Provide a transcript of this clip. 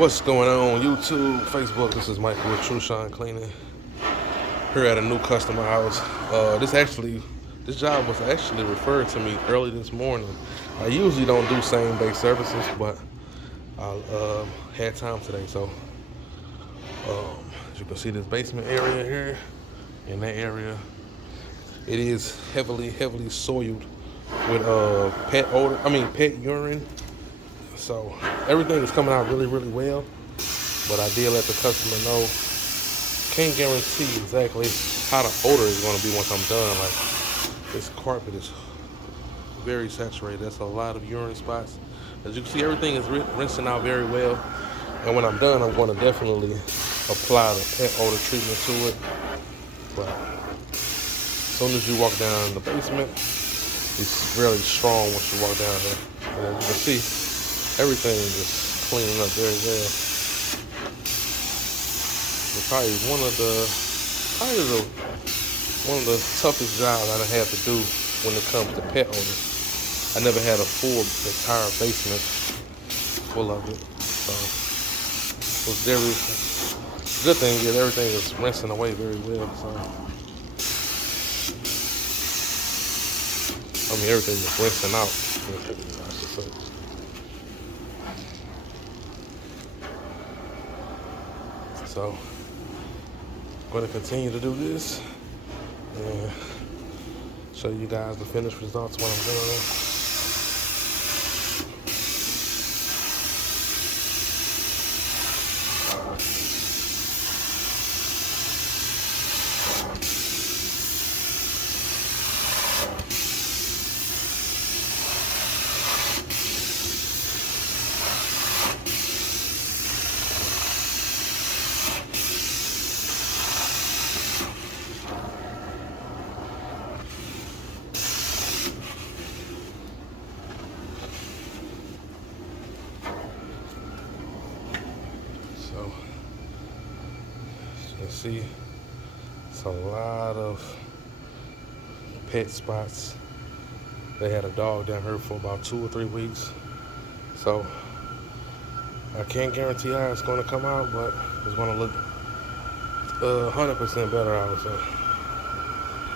What's going on YouTube, Facebook? This is Michael with Trushine Cleaning here at a new customer house. This job was actually referred to me early this morning. I usually don't do same day services, but I had time today. So as you can see, this basement area here, in that area, it is heavily soiled with PET urine. So everything is coming out really well. But I did let the customer know. Can't guarantee exactly how the odor is going to be once I'm done. Like, this carpet is very saturated. That's a lot of urine spots. As you can see, everything is rinsing out very well. And when I'm done, I'm going to definitely apply the pet odor treatment to it. But as soon as you walk down the basement, it's really strong once you walk down there. And as you can see, everything is cleaning up very well. It's probably one of the toughest jobs I done had to do when it comes to pet odor. I never had a full entire basement full of it. So it was very good thing is everything is rinsing away very well. So everything is rinsing out. So I'm going to continue to do this and show you guys the finished results when I'm done. So as you can see, it's a lot of pet spots. They had a dog down here for about 2 or 3 weeks. So I can't guarantee how it's going to come out, but it's going to look 100% better, I would say.